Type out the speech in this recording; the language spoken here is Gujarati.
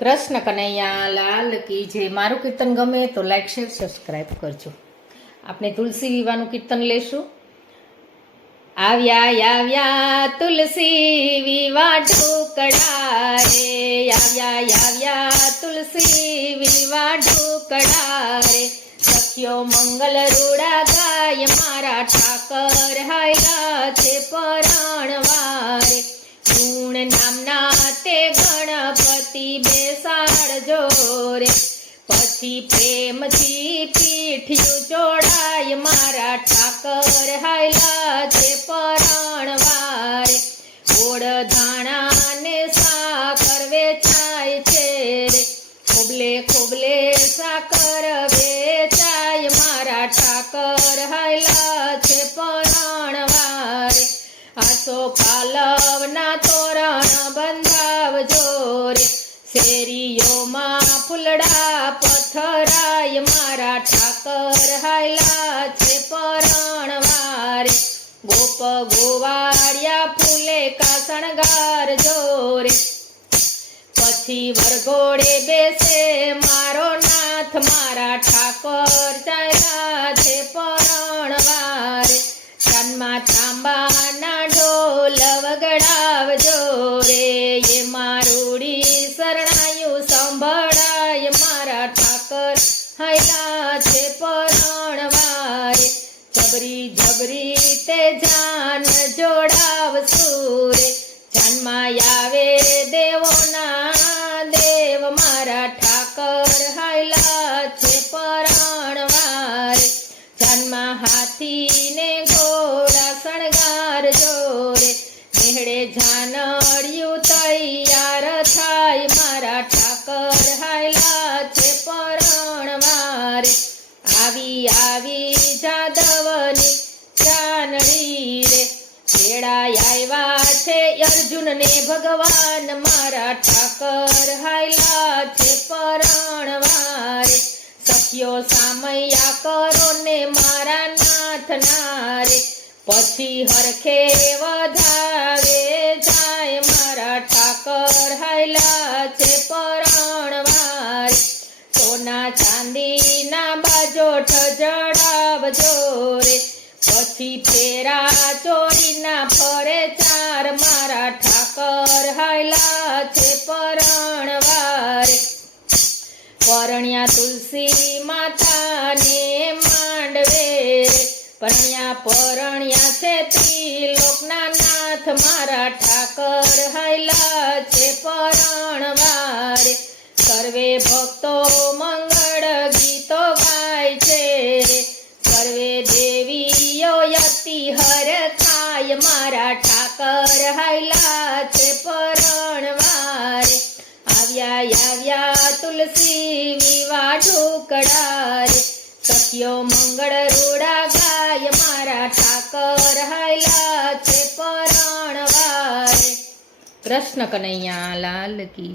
કૃષ્ણ કનૈયા લાલ કી જય। મારું કીર્તન ગમે તો લાઈક શેર સબસ્ક્રાઈબ કરજો। આપણે તુલસી વિવાહનું કીર્તન લેશું। આવ્યા આવ્યા તુલસી વિવાહ ઢોકળા રે, આવ્યા આવ્યા તુલસી વિવાહ ઢોકળા રે, સખ્યો મંગલ રૂડા ગાય મારા ઠાકર હાયલા છે પરણવારે, ગુણ નામના તે ગણપતિ બેસાડજો રે, પછી પ્રેમથી પીઠિયું જોડાય મારા ઠાકર હાયલા છે પરણવારે, ગોળ ધાણા ને સાકર વેચાય છે રે, ખોબલે ખોબલે સાકર વેચાય મારા ઠાકર હાયલા છે પરણવારે, આસો પાલવના તોરણ બંધાવજો રે, શેરીઓમાં ફૂલડા પથરાય મારા ઠાકર હાયલા છે પરણવારે, ગોપ ગોવાળિયા ફૂલે કા શણગારજો રે, પછી વરઘોડે બેસે મારો નાથ મારા ઠાકર ચાલ્યા છે પરણવારે, કાનમાં તાંબાના ઢોલ વગડાવજો રે, એ મારુડી શરણાયું સંભળાય મારા ઠાકર હાયલા છે પરણવારે, જબરી જબરી તે જાન જોડાવશું રે, જાનમાં આવે દેવોના દેવ મારા ઠાકર હાયલા છે પરણવારે, જાનમાં હાથીને ઘોડા શણગારજો રે, મેળે જાનડિયું તૈયાર થાય મારા ઠાકર હાયલા છે પરણવારે, આવી આવી જાદવની જાનડી રે, તેડાય આવ્યા છે અર્જુન ને ભગવાન મારા ઠાકર હાયલા છે પરણવારે, સખ્યો સામૈયા કરો ને મારા નાથના રે, પછી હરખે વધાવે જાય મારા ઠાકર હાયલા છે પરણવારે, સોના ચાંદીના બાજોઠ જડાવજો રે, પછી ફેરા ચોરીના ફરે ચાર મારા ઠાકર હાયલા છે પરણવારે, પરણ્યા તુલસી માતાને માંડવે રે, પરણ્યા છે ત્રિલોકના નાથ મારા ઠાકર હાયલા છે પરણવારે, સર્વે ભક્તો મંગળ ગીતો ગાય છે રે, સર્વે દેવીઓ યતિ હર થાય મારા ઠાકર હાયલા છે પરણવારે, આવ્યા આવ્યા તુલસી વિવાહ ઢોકળા રે, સખ્યો મંગળ રૂડા ગાય મારા ઠાકર હાયલા છે પરણવારે। કૃષ્ણ કનૈયા લાલ કી।